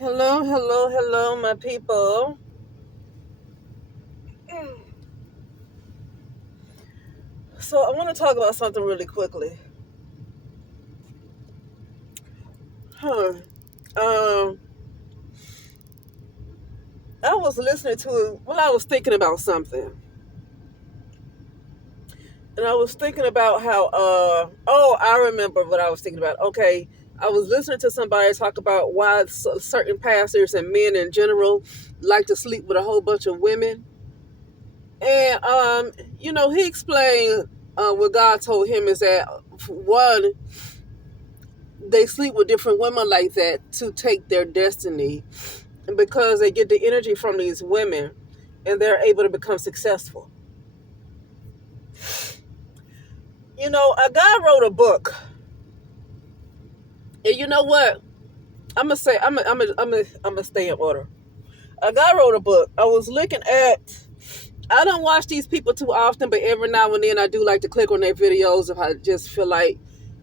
Hello, hello, hello, my people. So, I want to talk about something really quickly. Huh. Um, I was listening to, I was thinking about something. And I was thinking about how, I remember what I was thinking about. Okay. I was listening to somebody talk about why certain pastors and men in general like to sleep with a whole bunch of women. And, he explained what God told him is that, one, they sleep with different women like that to take their destiny, and because they get the energy from these women and they're able to become successful. A guy wrote a book, and you know what, I'm gonna say, I'm gonna stay in order. A guy wrote a book. I don't watch these people too often, but every now and then I do like to click on their videos if I just feel like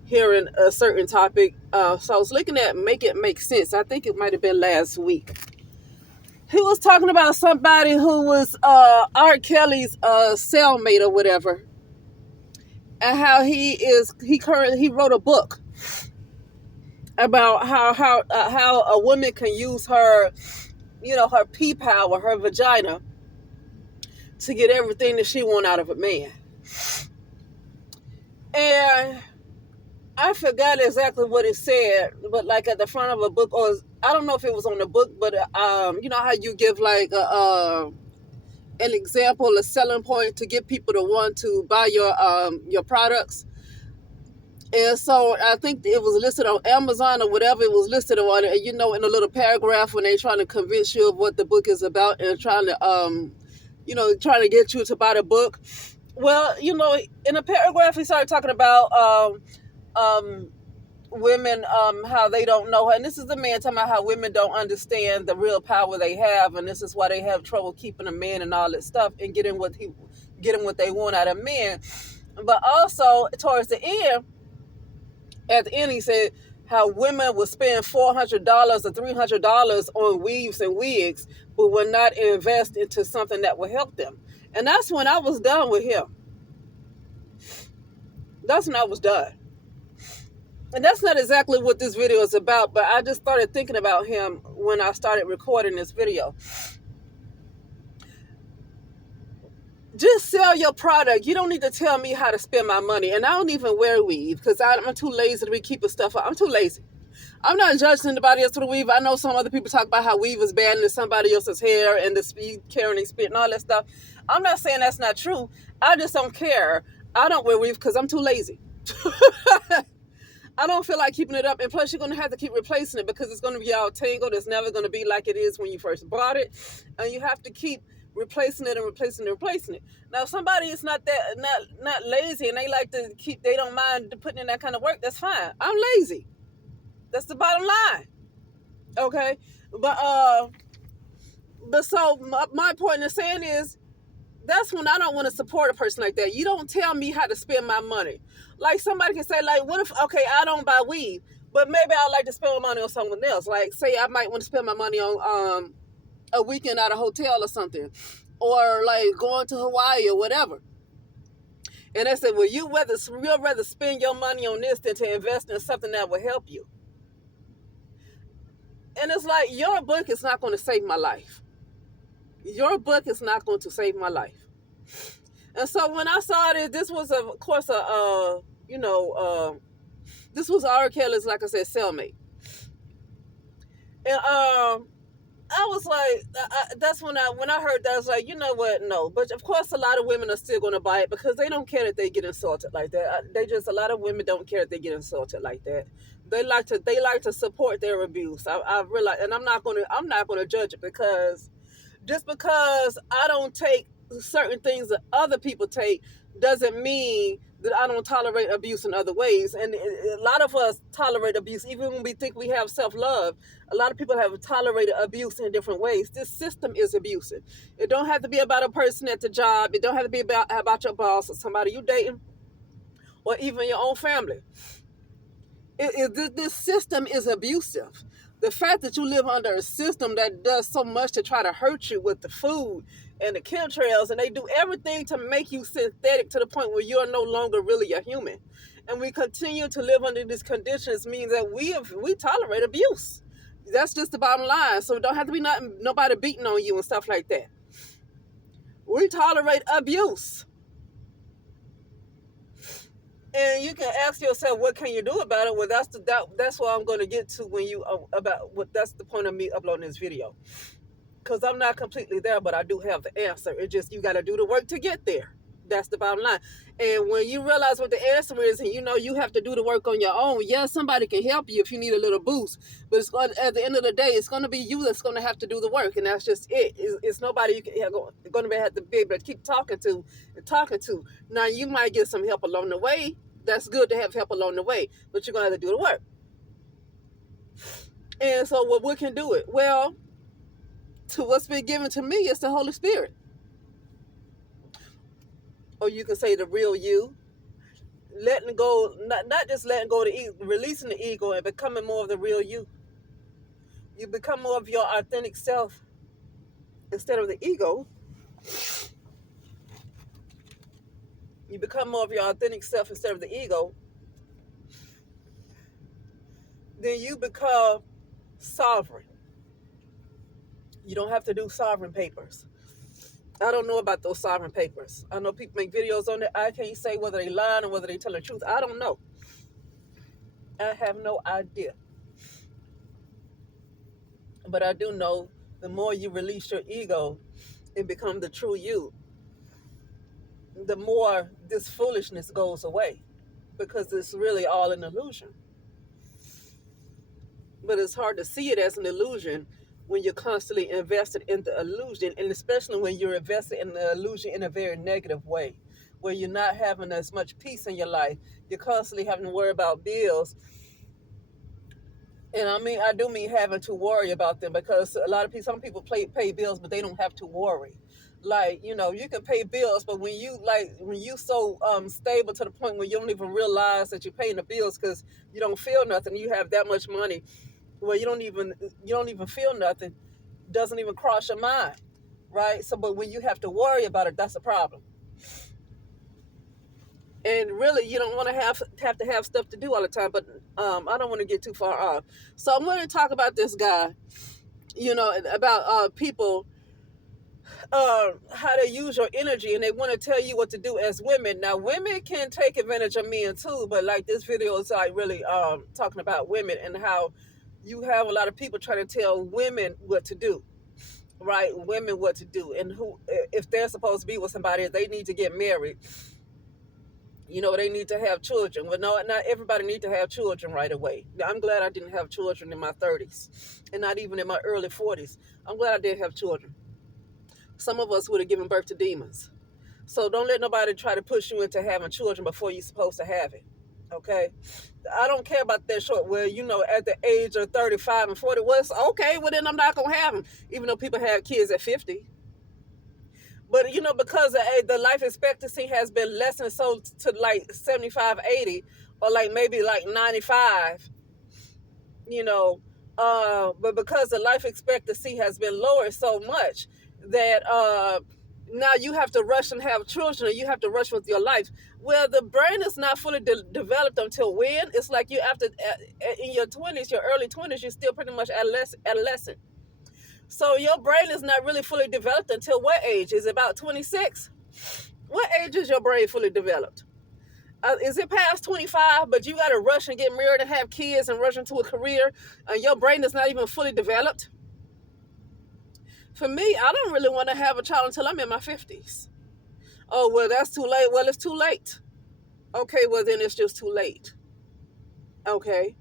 hearing a certain topic. So I was looking at Make It Make Sense. I think it might have been last week. He was talking about somebody who was R. Kelly's cellmate or whatever, and how he wrote a book about how a woman can use her pee power, her vagina, to get everything that she want out of a man. And I forgot exactly what it said, but like at the front of a book, or I don't know if it was on the book, but you know how you give like an example, a selling point to get people to want to buy your products. And so I think it was listed on Amazon or whatever it was listed on, and in a little paragraph when they're trying to convince you of what the book is about and trying to get you to buy the book. Well, in a paragraph he started talking about um, women, how they don't know her, and this is the man talking about how women don't understand the real power they have, and this is why they have trouble keeping a man and all that stuff and getting what they want out of men. But also towards the end, at the end, he said how women would spend $400 or $300 on weaves and wigs, but would not invest into something that would help them. And that's when I was done with him. That's when I was done. And that's not exactly what this video is about, but I just started thinking about him when I started recording this video. Just sell your product. You don't need to tell me how to spend my money. And I don't even wear weave because I'm too lazy to be keeping stuff up. I'm too lazy. I'm not judging anybody else for the weave. I know some other people talk about how weave is bad and it's somebody else's hair and the speed carrying their spit and all that stuff. I'm not saying that's not true. I just don't care. I don't wear weave because I'm too lazy. I don't feel like keeping it up. And plus, you're going to have to keep replacing it because it's going to be all tangled. It's never going to be like it is when you first bought it. And you have to keep replacing it and replacing it and replacing it. Now, if somebody is not lazy and they don't mind putting in that kind of work, that's fine. I'm lazy. That's the bottom line. Okay? But so my point in saying is, that's when I don't want to support a person like that. You don't tell me how to spend my money. Like somebody can say, like, what if, okay, I don't buy weed, but maybe I like to spend my money on someone else. Like, say I might want to spend my money on a weekend at a hotel or something, or like going to Hawaii or whatever. And they said, well, you'd rather spend your money on this than to invest in something that will help you. And it's like, your book is not going to save my life. Your book is not going to save my life. And so when I saw this was, of course, this was R. Kelly's, like I said, cellmate. And I was like, that's when I heard that, I was like, you know what, no. But of course, a lot of women are still going to buy it because they don't care that they get insulted like that. A lot of women don't care that they get insulted like that. They like to support their abuse. I realize, and I'm not gonna judge it because just because I don't take certain things that other people take doesn't mean that I don't tolerate abuse in other ways. And a lot of us tolerate abuse, even when we think we have self-love. A lot of people have tolerated abuse in different ways. This system is abusive. It don't have to be about a person at the job. It don't have to be about your boss or somebody you dating, or even your own family. This system is abusive. The fact that you live under a system that does so much to try to hurt you with the food and the chemtrails, and they do everything to make you synthetic to the point where you're no longer really a human. And we continue to live under these conditions means that we tolerate abuse. That's just the bottom line. So it don't have to be nobody beating on you and stuff like that. We tolerate abuse. And you can ask yourself, what can you do about it? Well, that's what I'm going to get to when you about what. That's the point of me uploading this video, because I'm not completely there, but I do have the answer. It's just you got to do the work to get there. That's the bottom line. And when you realize what the answer is, and you know you have to do the work on your own, yes, somebody can help you if you need a little boost. But at the end of the day, it's going to be you that's going to have to do the work, and that's just it. It's nobody you can going to have to be able to keep talking to and talking to. Now you might get some help along the way. That's good to have help along the way, but you're going to have to do the work. And so, what can do it? Well, to what's been given to me is the Holy Spirit. Or you can say the real you. Letting go, not just letting go of the ego, releasing the ego and becoming more of the real you. You become more of your authentic self instead of the ego. You become more of your authentic self instead of the ego. Then you become sovereign. You don't have to do sovereign papers. I don't know about those sovereign papers. I know people make videos on it. I can't say whether they lying or whether they tell the truth. I don't know. I have no idea. But I do know the more you release your ego and become the true you, the more this foolishness goes away, because it's really all an illusion. But it's hard to see it as an illusion when you're constantly invested in the illusion, and especially when you're invested in the illusion in a very negative way, where you're not having as much peace in your life. You're constantly having to worry about bills. And I do mean having to worry about them, because a lot of people, some people pay bills, but they don't have to worry. Like, you can pay bills, but when you so stable to the point where you don't even realize that you're paying the bills because you don't feel nothing, you have that much money where you don't even feel nothing, doesn't even cross your mind, right? So, but when you have to worry about it, that's a problem. And really, you don't want to have stuff to do all the time. But I don't want to get too far off. So I'm going to talk about this guy, about people, how they use your energy, and they want to tell you what to do as women. Now, women can take advantage of men too, but like this video is like really talking about women and how you have a lot of people trying to tell women what to do, right? Women what to do, and who, if they're supposed to be with somebody, they need to get married. They need to have children. Well, no, not everybody need to have children right away. I'm glad I didn't have children in my 30s, and not even in my early 40s. I'm glad I did have children. Some of us would have given birth to demons. So don't let nobody try to push you into having children before you're supposed to have it. Okay? I don't care about that short. Well, at the age of 35 and 40, well, it's okay. Well, then I'm not going to have them, even though people have kids at 50. But, because the life expectancy has been lessened so to like 75, 80, or like maybe like 95, but because the life expectancy has been lowered so much that now you have to rush and have children, or you have to rush with your life. Well, the brain is not fully developed until when? It's like you after in your 20s, your early 20s, you're still pretty much adolescent. So your brain is not really fully developed until what age? Is it about 26? What age is your brain fully developed? Is it past 25, but you got to rush and get married and have kids and rush into a career, and your brain is not even fully developed? For me, I don't really want to have a child until I'm in my 50s. Oh, well, that's too late. Well, it's too late. Okay, well, then it's just too late. Okay.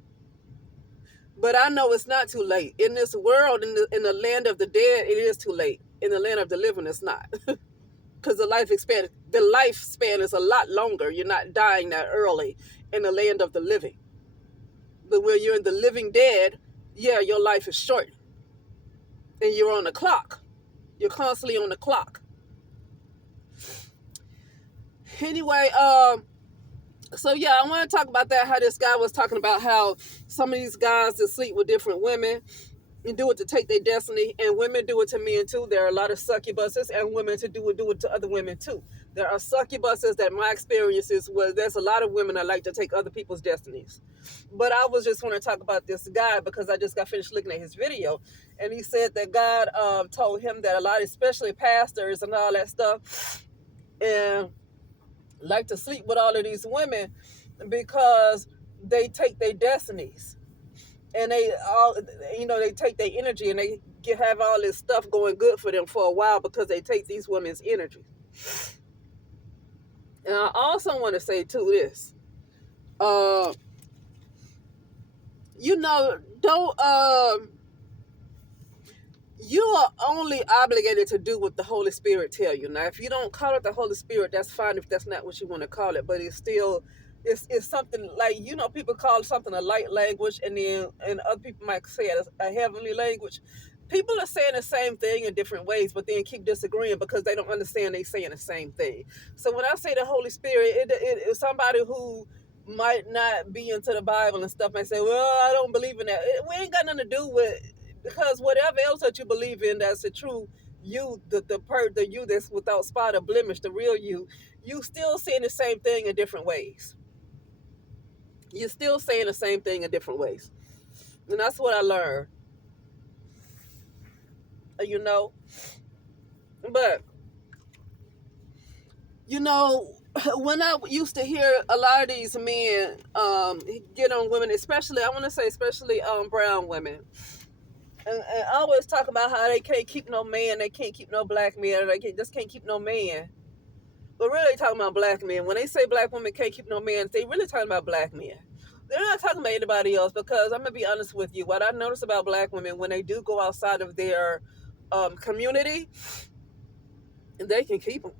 But I know it's not too late. In this world, in the land of the dead, it is too late. In the land of the living, it's not. Because the lifespan is a lot longer. You're not dying that early in the land of the living. But when you're in the living dead, yeah, your life is short. And you're on the clock. You're constantly on the clock. Anyway, So yeah, I want to talk about that. How this guy was talking about how some of these guys that sleep with different women and do it to take their destiny, and women do it to men too. There are a lot of succubuses and women to do it to other women too. There are succubuses that my experiences was there's a lot of women that like to take other people's destinies. But I was just want to talk about this guy because I just got finished looking at his video, and he said that God told him that a lot, especially pastors and all that stuff, and like to sleep with all of these women because they take their destinies and they all they take their energy and they have all this stuff going good for them for a while because they take these women's energy. And I also want to say too this, uh, don't you are only obligated to do what the Holy Spirit tell you. Now, if you don't call it the Holy Spirit, that's fine if that's not what you want to call it. But it's still, it's something like people call something a light language, and other people might say it as a heavenly language. People are saying the same thing in different ways, but then keep disagreeing because they don't understand they saying the same thing. So when I say the Holy Spirit, it's somebody who might not be into the Bible and stuff might say, "Well, I don't believe in that." We ain't got nothing to do with because whatever else that you believe in, that's the true you, the you that's without spot or blemish, the real you still saying the same thing in different ways. You're still saying the same thing in different ways, and that's what I learned. You know, but you know, when I used to hear a lot of these men get on women, especially I want to say especially brown women. And I always talk about how they can't keep no man, they can't keep no black man, or just can't keep no man. But really talking about black men. When they say black women can't keep no man, they really talking about black men. They're not talking about anybody else because I'm gonna be honest with you. What I notice about black women when they do go outside of their community, they can keep them.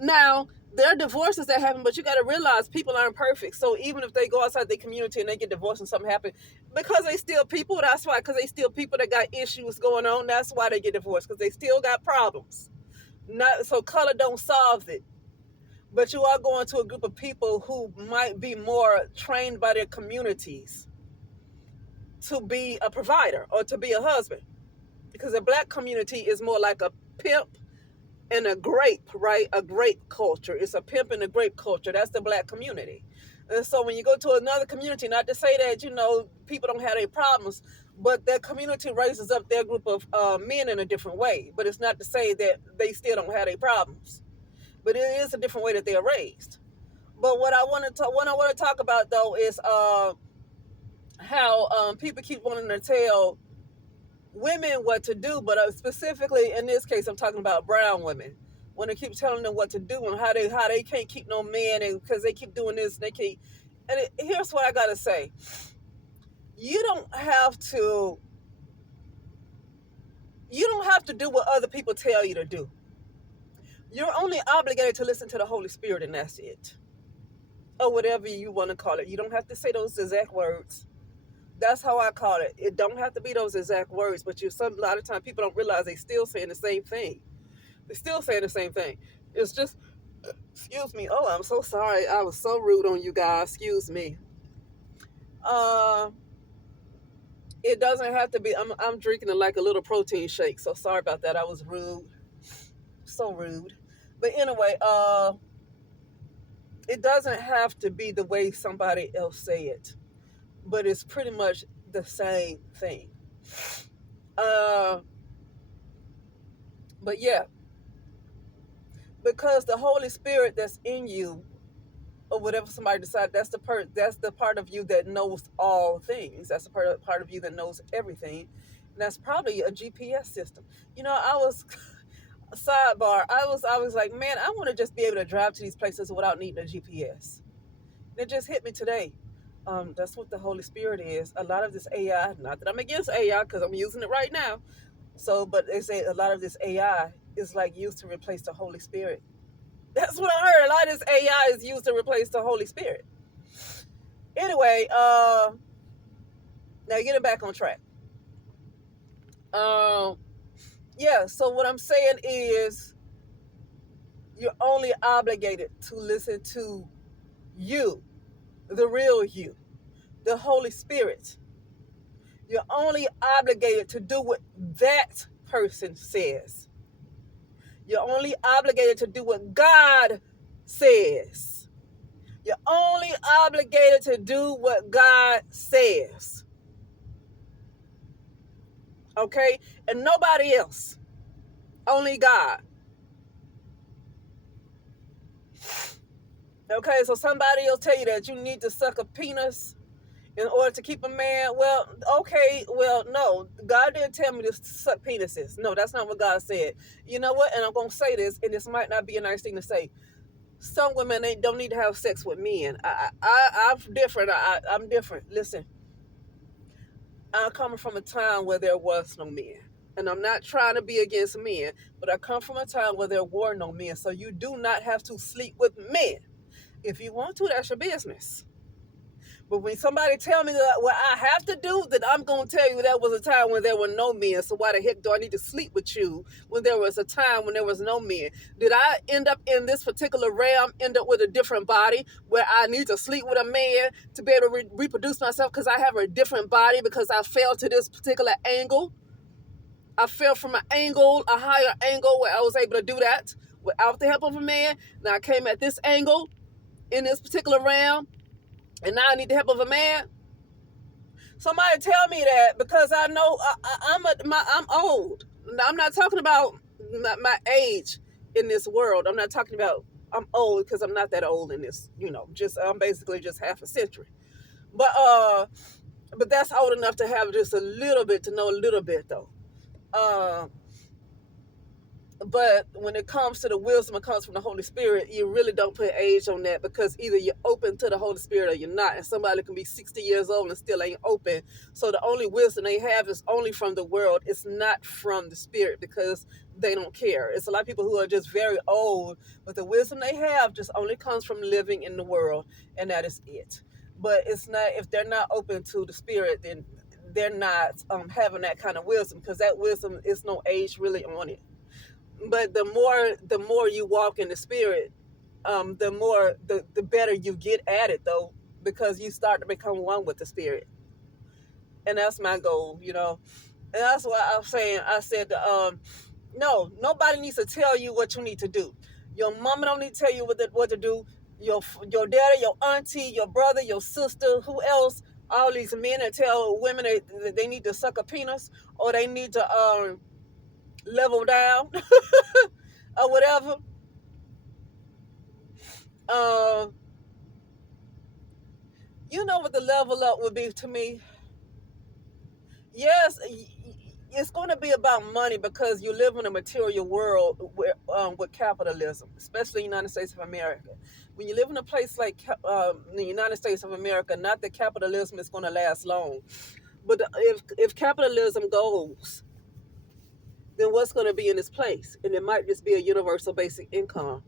Now there are divorces that happen, but you got to realize people aren't perfect. So even if they go outside their community and they get divorced and something happen, because they still people. That's why, because they still people that got issues going on. That's why they get divorced because they still got problems. Not so color don't solve it, but you are going to a group of people who might be more trained by their communities to be a provider or to be a husband, because the black community is more like a pimp and a grape, right? A grape culture. It's a pimp and a grape culture. That's the black community. And so when you go to another community, not to say that people don't have any problems, but that community raises up their group of men in a different way. But it's not to say that they still don't have any problems, but it is a different way that they are raised. But what I want to talk about though is how people keep wanting to tell women what to do, but specifically in this case, I'm talking about brown women. When they keep telling them what to do and how they can't keep no man, and because they keep doing this, and they can't. Here's what I gotta say: you don't have to. You don't have to do what other people tell you to do. You're only obligated to listen to the Holy Spirit, and that's it, or whatever you want to call it. You don't have to say those exact words. That's how I call it. It don't have to be those exact words, but a lot of times people don't realize they still saying the same thing. They're still saying the same thing. It's just, excuse me. Oh, I'm so sorry. I was so rude on you guys. Excuse me. Uh, it doesn't have to be. I'm drinking it like a little protein shake. So sorry about that. I was rude. So rude. But anyway, it doesn't have to be the way somebody else say it, but it's pretty much the same thing. Uh, but yeah, because the Holy Spirit that's in you, or whatever somebody decides, that's the part of you that knows all things. That's the part of you that knows everything. And that's probably a GPS system. I was sidebar. I was like, man, I want to just be able to drive to these places without needing a GPS. And it just hit me today. That's what the Holy Spirit is. A lot of this AI, not that I'm against AI because I'm using it right now. So, but they say a lot of this AI is like used to replace the Holy Spirit. That's what I heard. A lot of this AI is used to replace the Holy Spirit. Anyway, now getting back on track. Um, yeah, so what I'm saying is you're only obligated to listen to You, the real you, the Holy Spirit. You're only obligated to do what that person says. You're only obligated to do what God says. You're only obligated to do what God says. Okay? And nobody else. Only God. Okay, so somebody will tell you that you need to suck a penis in order to keep a man. Well, okay, well, no. God didn't tell me to suck penises. No, that's not what God said. You know what? And I'm going to say this, and this might not be a nice thing to say. Some women, they don't need to have sex with men. I'm different. I'm different. Listen, I'm coming from a time where there was no men. And I'm not trying to be against men, but I come from a time where there were no men. So you do not have to sleep with men. If you want to, that's your business. But when somebody tell me that what I have to do, then I'm going to tell you that was a time when there were no men. So why the heck do I need to sleep with you when there was a time when there was no men? Did I end up in this particular realm, end up with a different body where I need to sleep with a man to be able to reproduce myself because I have a different body because I fell to this particular angle? I fell from an angle, a higher angle where I was able to do that without the help of a man. Now I came at this angle in this particular realm, and now I need the help of a man. Somebody tell me that because I know I'm old. I'm not talking about my age in this world. I'm not talking about I'm old because I'm not that old in this. Just I'm basically just half a century. But that's old enough to have just a little bit to know a little bit though. Uh, But when it comes to the wisdom that comes from the Holy Spirit, you really don't put age on that because either you're open to the Holy Spirit or you're not. And somebody can be 60 years old and still ain't open. So the only wisdom they have is only from the world. It's not from the Spirit because they don't care. It's a lot of people who are just very old, but the wisdom they have just only comes from living in the world, and that is it. But it's not, if they're not open to the Spirit, then they're not having that kind of wisdom because that wisdom is no age really on it. But the more you walk in the Spirit, the better you get at it though, because you start to become one with the Spirit. And that's my goal. And that's why I said no, nobody needs to tell you what you need to do. Your mama don't need to tell you what to do. Your daddy, your auntie, your brother, your sister, who else? All these men that tell women they need to suck a penis or they need to level down or whatever. Uh, you know what the level up would be to me? Yes, it's going to be about money because you live in a material world with capitalism, especially the United States of America. When you live in a place like the United States of America, not that capitalism is going to last long, but if capitalism goes, then what's going to be in its place? And it might just be a universal basic income.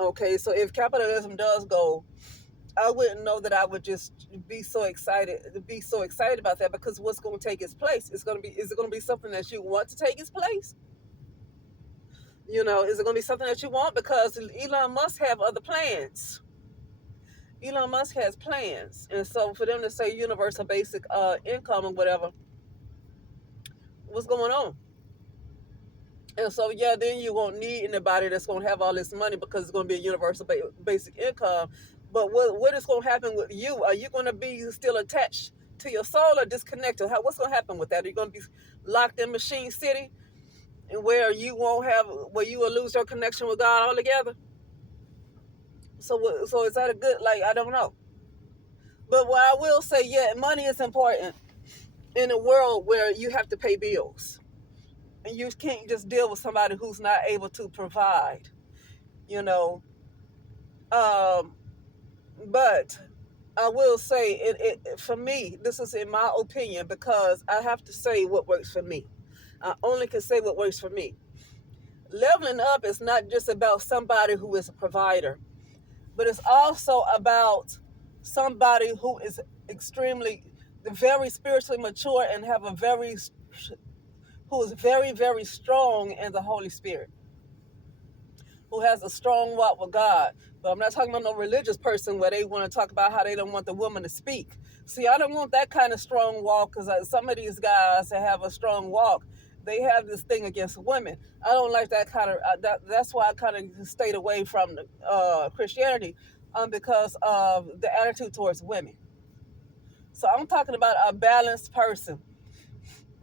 Okay, so if capitalism does go, I wouldn't know that I would just be so excited about that because what's going to take its place? Is it going to be something that you want to take its place? Is it going to be something that you want? Because Elon Musk have other plans. Elon Musk has plans. And so for them to say universal basic income or whatever, what's going on? And so, yeah, then you won't need anybody that's going to have all this money because it's going to be a universal basic income. But what is going to happen with you? Are you going to be still attached to your soul or disconnected? What's going to happen with that? Are you going to be locked in Machine City and where you will lose your connection with God altogether? So is that a good, I don't know. But what I will say, yeah, money is important in a world where you have to pay bills. And you can't just deal with somebody who's not able to provide, you know. Um, but I will say, for me, this is in my opinion, because I have to say what works for me. I only can say what works for me. Leveling up is not just about somebody who is a provider, but it's also about somebody who is very spiritually mature and who is very, very strong in the Holy Spirit. who has a strong walk with God. But I'm not talking about no religious person where they want to talk about how they don't want the woman to speak. See, I don't want that kind of strong walk, because some of these guys that have a strong walk, they have this thing against women. I don't like that kind of. That's why I kind of stayed away from Christianity, because of the attitude towards women. So I'm talking about a balanced person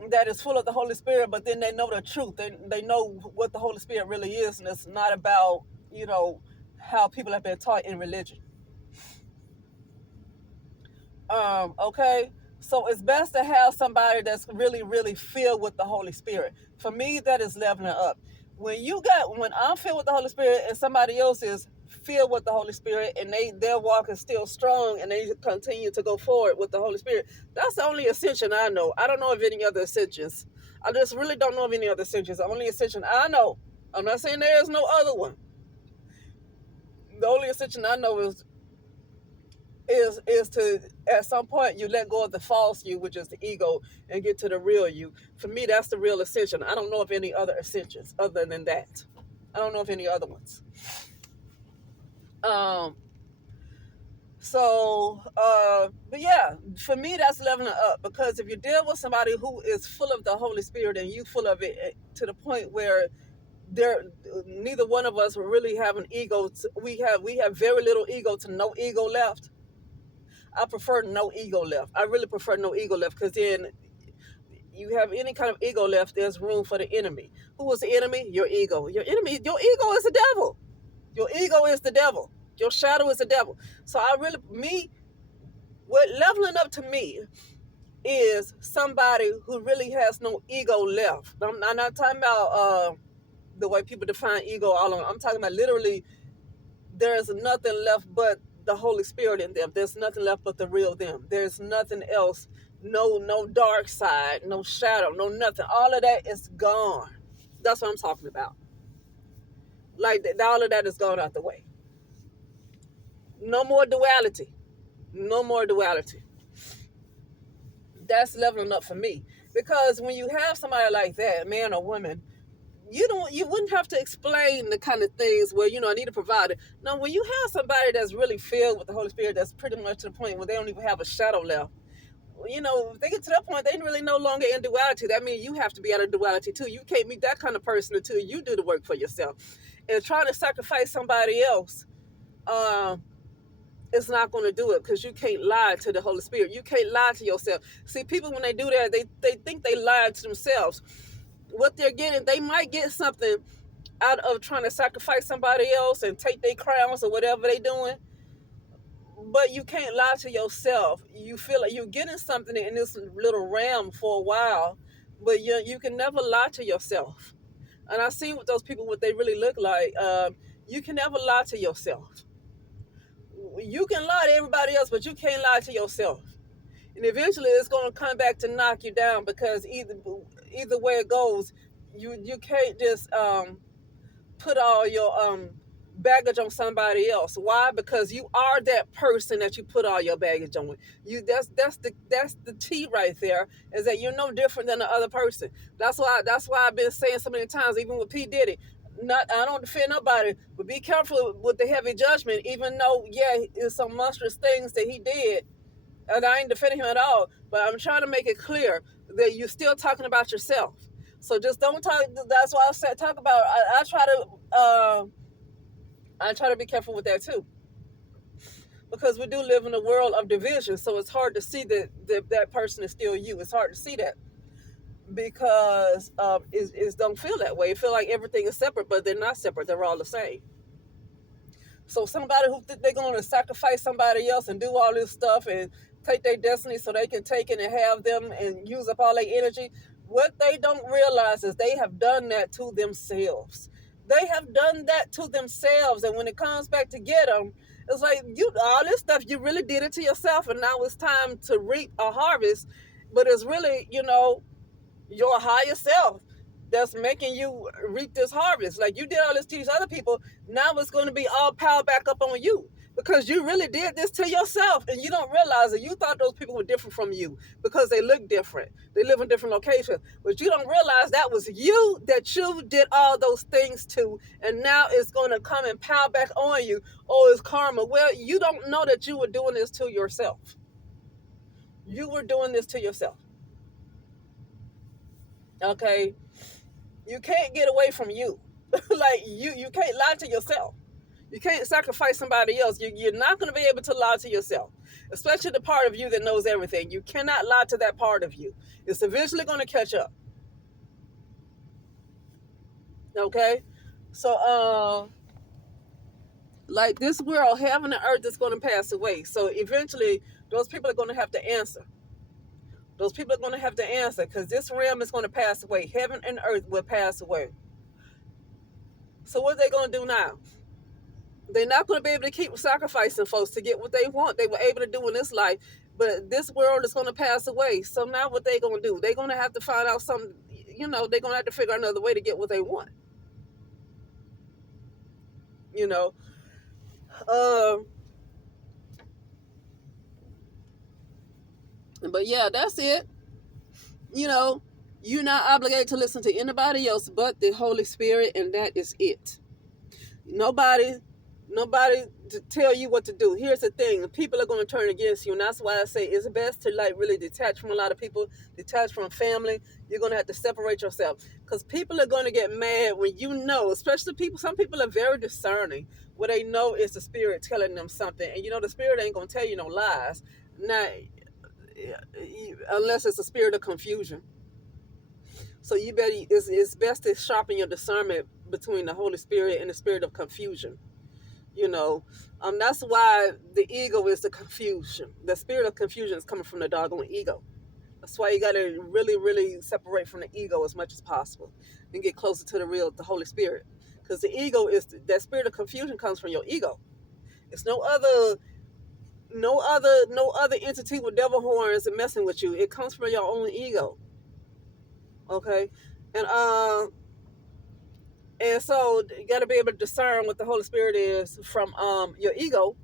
that is full of the Holy Spirit, but then they know the truth. They know what the Holy Spirit really is, and it's not about, how people have been taught in religion. Okay, so it's best to have somebody that's really, really filled with the Holy Spirit. For me, that is leveling up. When I'm filled with the Holy Spirit and somebody else is filled with the Holy Spirit, and their walk is still strong and they continue to go forward with the Holy Spirit, that's the only ascension I know. I don't know of any other ascensions. I just really don't know of any other ascensions. The only ascension I know, I'm not saying there is no other one. The only ascension I know is to, at some point, you let go of the false you, which is the ego, and get to the real you. For me, that's the real ascension. I don't know of any other ascensions other than that. I don't know of any other ones. Um, but yeah, for me, that's leveling up, because if you deal with somebody who is full of the Holy Spirit and you full of it, to the point where there, neither one of us really have an ego. We have very little ego to no ego left. I prefer no ego left. I really prefer no ego left, because then you have any kind of ego left, there's room for the enemy. Who is the enemy? Your ego. Your ego is the devil. Your ego is the devil. Your shadow is the devil. So what leveling up to me is somebody who really has no ego left. I'm not talking about the way people define ego all on. I'm talking about literally, there's nothing left but the Holy Spirit in them. There's nothing left but the real them. There's nothing else. No dark side, no shadow, no nothing. All of that is gone. That's what I'm talking about. Like, all of that is gone out the way. No more duality. No more duality. That's leveling up for me. Because when you have somebody like that, man or woman, you wouldn't have to explain the kind of things where, I need a provider. No, when you have somebody that's really filled with the Holy Spirit, that's pretty much to the point where they don't even have a shadow left. If they get to that point, they really no longer in duality. That means you have to be out of duality too. You can't meet that kind of person until you do the work for yourself. And trying to sacrifice somebody else, it's not going to do it, because you can't lie to the Holy Spirit. You can't lie to yourself. See, people, when they do that, they think they lie to themselves. What they're getting, they might get something out of trying to sacrifice somebody else and take their crowns or whatever they're doing. But you can't lie to yourself. You feel like you're getting something in this little realm for a while, but you can never lie to yourself. And I see with those people what they really look like. You can never lie to yourself. You can lie to everybody else, but you can't lie to yourself. And eventually it's going to come back to knock you down, because either way it goes, you can't just put all your baggage on somebody else. Why? Because you are that person that you put all your baggage on. That's the T right there, is that you're no different than the other person. That's why I've been saying so many times, even with P. Diddy. I don't defend nobody, but be careful with the heavy judgment. Even though, it's some monstrous things that he did, and I ain't defending him at all, but I'm trying to make it clear that you're still talking about yourself. So just don't talk. That's why I said talk about. I try to be careful with that too, because we do live in a world of division. So it's hard to see that person is still you. It's hard to see that, because it don't feel that way. It feel like everything is separate, but they're not separate. They're all the same. So somebody who think they're going to sacrifice somebody else and do all this stuff and take their destiny so they can take it and have them and use up all their energy, what they don't realize is they have done that to themselves. They have done that to themselves, and when it comes back to get them, it's like, all this stuff, you really did it to yourself, and now it's time to reap a harvest. But it's really, your higher self that's making you reap this harvest. Like, you did all this to these other people, now it's going to be all piled back up on you. because you really did this to yourself and you don't realize it. You thought those people were different from you because they look different. They live in different locations. But you don't realize that was you that you did all those things to, and now it's going to come and pile back on you. Oh, it's karma. Well, you don't know that you were doing this to yourself. You were doing this to yourself. Okay? You can't get away from you. Like, you can't lie to yourself. You can't sacrifice somebody else. You're not going to be able to lie to yourself, especially the part of you that knows everything. You cannot lie to that part of you. It's eventually going to catch up. Okay? So, like this world, heaven and earth is going to pass away. So eventually, those people are going to have to answer. Those people are going to have to answer because this realm is going to pass away. Heaven and earth will pass away. So what are they going to do now? They're not going to be able to keep sacrificing folks to get what they want. They were able to do in this life, but this world is going to pass away. So now what they going to do? They're going to have to find out some, they're going to have to figure out another way to get what they want. But yeah, that's it. You're not obligated to listen to anybody else but the Holy Spirit, and that is it. Nobody to tell you what to do. Here's the thing: people are going to turn against you, and that's why I say it's best to really detach from a lot of people, detach from family. You're going to have to separate yourself because people are going to get mad when especially people. Some people are very discerning. What they know is the Spirit telling them something, and the Spirit ain't going to tell you no lies. Now, unless it's a spirit of confusion. So it's best to sharpen your discernment between the Holy Spirit and the spirit of confusion. That's why the ego is the confusion. The spirit of confusion is coming from the doggone ego. That's why you got to really, really separate from the ego as much as possible and get closer to the Holy Spirit. Because the ego that spirit of confusion comes from your ego. It's no other entity with devil horns and messing with you. It comes from your own ego. Okay? And so you got to be able to discern what the Holy Spirit is from your ego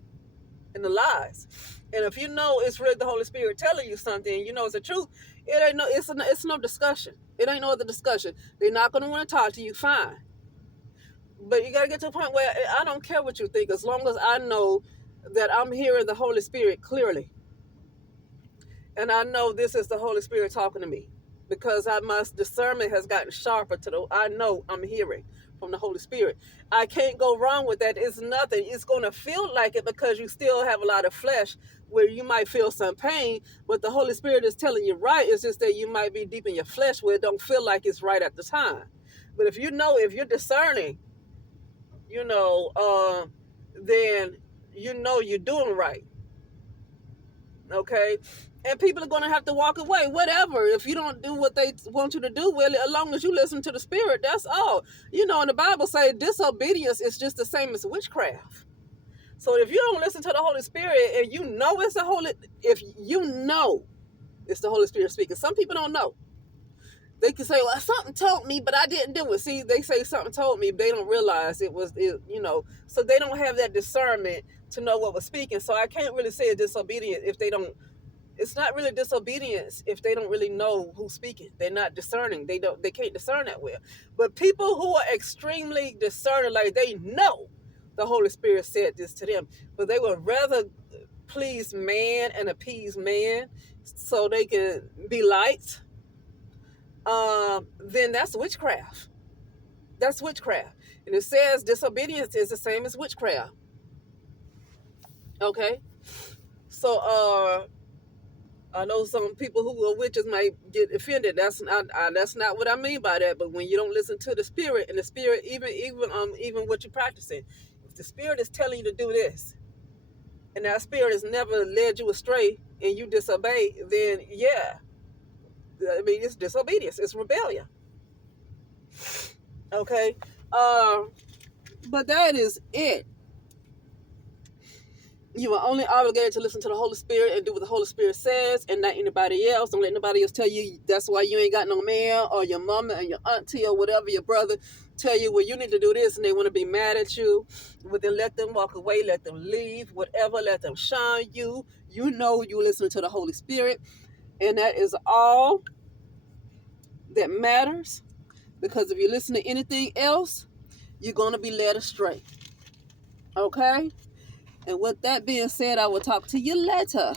and the lies. And if you know it's really the Holy Spirit telling you something, it's the truth, it's no discussion. It ain't no other discussion. They're not going to want to talk to you, fine. But you got to get to a point where I don't care what you think, as long as I know that I'm hearing the Holy Spirit clearly. And I know this is the Holy Spirit talking to me. Because my discernment has gotten sharper I know I'm hearing from the Holy Spirit. I can't go wrong with that. It's nothing. It's going to feel like it because you still have a lot of flesh where you might feel some pain, but the Holy Spirit is telling you right. It's just that you might be deep in your flesh where it don't feel like it's right at the time. But if you're discerning, then you're doing right. Okay? And people are going to have to walk away, whatever. If you don't do what they want you to do, well, as long as you listen to the Spirit, that's all. And the Bible says disobedience is just the same as witchcraft. So if you don't listen to the Holy Spirit and it's the Holy Spirit speaking. Some people don't know. They can say, well, something told me, but I didn't do it. See, they say something told me, but they don't realize it was, so they don't have that discernment to know what was speaking. So I can't really say it's disobedient if they don't. It's not really disobedience if they don't really know who's speaking. They're not discerning. They can't discern that well. But people who are extremely discerning, like they know the Holy Spirit said this to them, but they would rather please man and appease man so they can be liked, then that's witchcraft. That's witchcraft. And it says disobedience is the same as witchcraft. Okay? So, I know some people who are witches might get offended. That's not what I mean by that. But when you don't listen to the Spirit, and the Spirit, even what you're practicing, if the Spirit is telling you to do this, and that Spirit has never led you astray, and you disobey, then yeah, it's disobedience. It's rebellion. Okay, but that is it. You are only obligated to listen to the Holy Spirit and do what the Holy Spirit says and not anybody else. Don't let nobody else tell you that's why you ain't got no man or your mama and your auntie or whatever, your brother. tell you, well, you need to do this, and they want to be mad at you. Well, then let them walk away, let them leave, whatever, let them shine you. You know you listen to the Holy Spirit, and that is all that matters, because if you listen to anything else, you're going to be led astray. Okay? And with that being said, I will talk to you later.